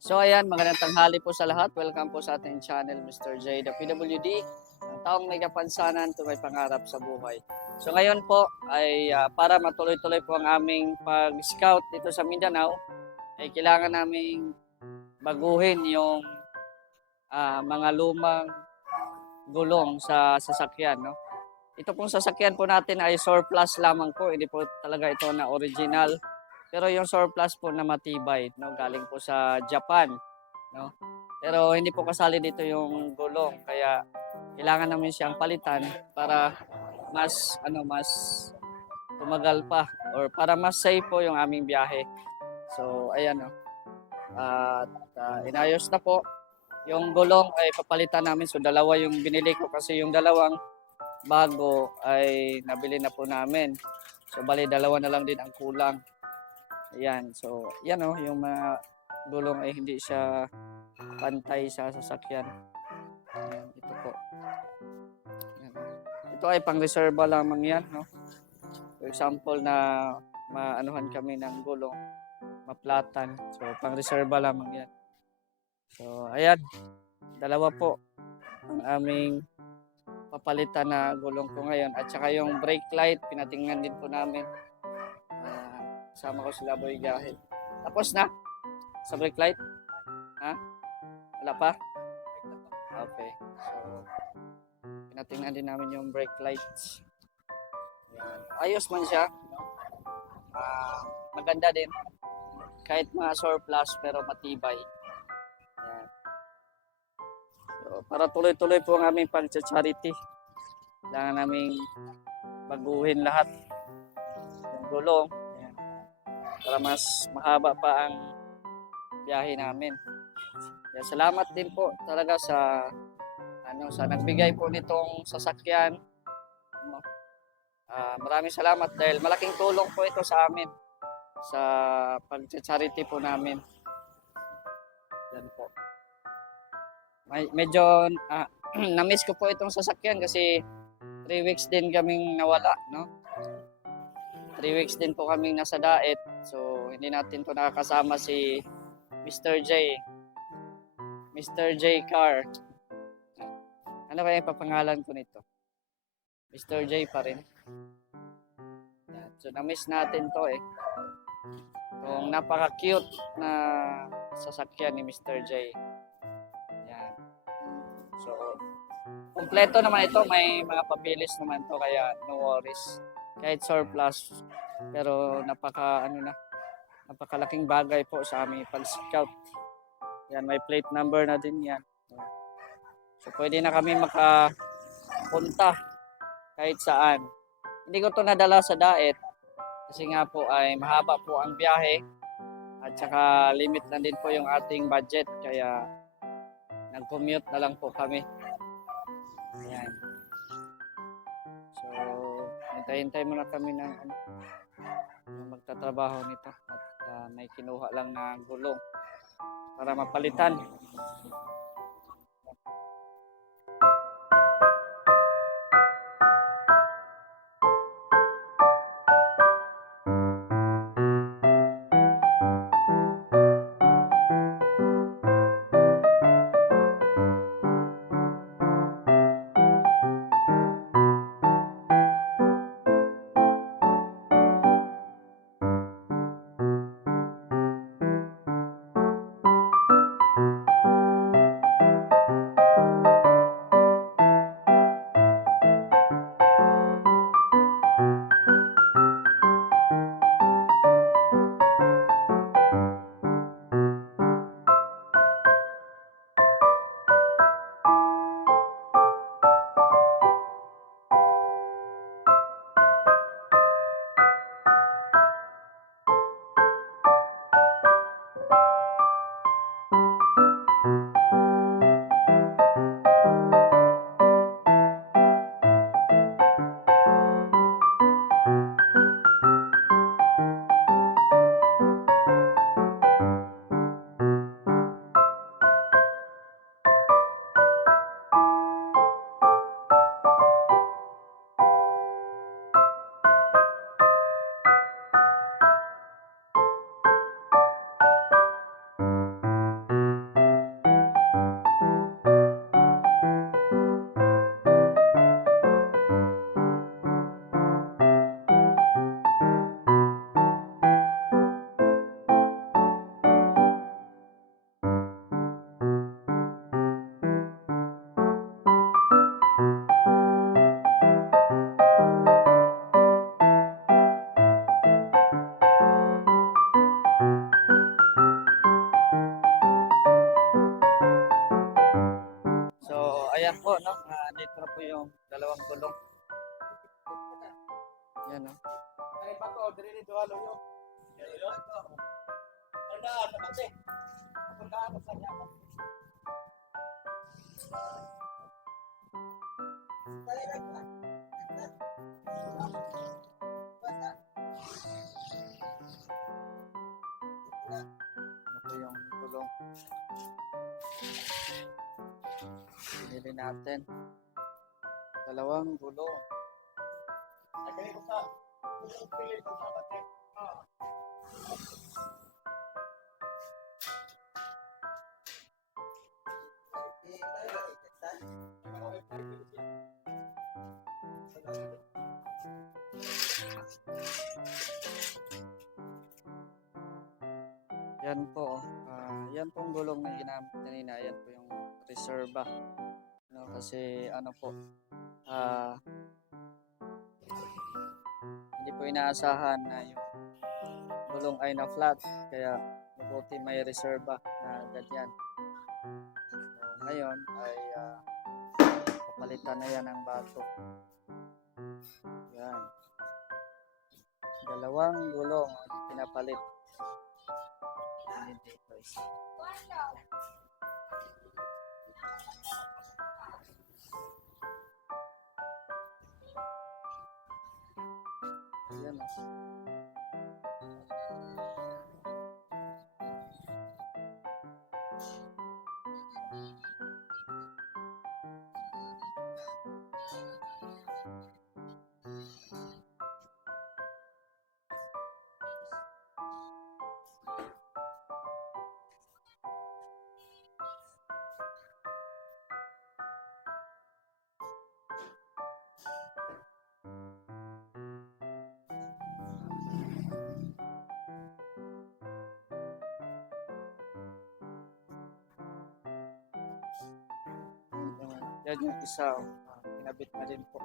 So ayan, magandang tanghali po sa lahat. Welcome po sa ating channel, Mr. J, the PWD. Ang taong may kapansanan, may pangarap sa buhay. So ngayon po ay para matuloy-tuloy po ang aming pag-scout dito sa Mindanao, ay kailangan naming baguhin yung mga lumang gulong sa sasakyan. No? Ito pong sasakyan po natin ay surplus lamang po, hindi po talaga ito na original. Pero yung surplus po na matibay, no, galing po sa Japan, no. Pero hindi po kasali dito yung gulong, kaya kailangan namin siyang palitan para mas tumagal pa or para mas safe po yung aming biyahe. So ayan, no. At inayos na po. Yung gulong ay papalitan namin. So dalawa yung binili ko kasi yung dalawang bago ay nabili na po namin. So bali dalawa na lang din ang kulang. Ayan, so yan yung mga gulong ay hindi siya pantay sa sasakyan. Ayan, ito po. Ayan. Ito ay pang-reserva lamang yan, no? For example na maanuhan kami ng gulong, maplatan. So pang-reserva lamang yan. So ayan, dalawa po ang aming papalitan na gulong ko ngayon. At saka yung brake light, pinatingnan din po namin. Sama ko sila Boy Gahid. Tapos na? Sa brake light? Ha? Wala pa? Okay. So, pinatingnan din namin yung brake lights. Yan. Ayos man siya. Maganda din. Kahit mga surplus pero matibay. Yan. So, para tuloy-tuloy po ang aming pag-charity. Kailangan naming baguhin lahat. Yung gulong. Para mas mahaba pa ang biyahe namin. Kaya salamat din po talaga sa nagbigay po nitong sasakyan. Maraming salamat dahil malaking tulong po ito sa amin sa pag-charity po namin. Yan po. Medyo na-miss ko po itong sasakyan kasi 3 weeks din kaming nawala, no? 3 weeks din po kaming nasa diet. So, hindi natin po nakakasama si Mr. J. Mr. J Car. Ano kaya ipapangalan ko nito? Mr. J pa rin. So, na-miss natin to eh. Yung napaka-cute na sasakyan ni Mr. J. Yan. So, kumpleto naman ito. May mga papilis naman to kaya no worries. Kahit surplus, pero napakalaking bagay po sa aming pag-scout. Yan, may plate number na din yan. So, pwede na kami makapunta kahit saan. Hindi ko to nadala sa diet kasi nga po ay mahaba po ang biyahe at saka limit na din po yung ating budget kaya nag-commute na lang po kami. Ayan. So, hintay-hintay muna kami ng magtatrabaho nito at may kinuha lang na gulong para mapalitan. ayan po, no? Dito na po yung dalawang gulong. Yan, no? Ay, bako, diri ni dualo yo. Tandaan na kasi. Tandaan sa niya. Ano po yung gulong? Pinili natin. Dalawang gulong. Ay, kaya ko sa pili ko sa batik. Yan po. Yan pong gulong na ginamit kanina. Yan po yung reserva. No, kasi ano po, hindi po inaasahan na yung gulong ay na flat. Kaya mabuti may reserva na ganyan. So, ngayon ay papalitan na yan ng bago. Yan. Dalawang gulong ang pinapalit. Hindi guys. Ayan o. Yan yung isa. Pinabit na rin po.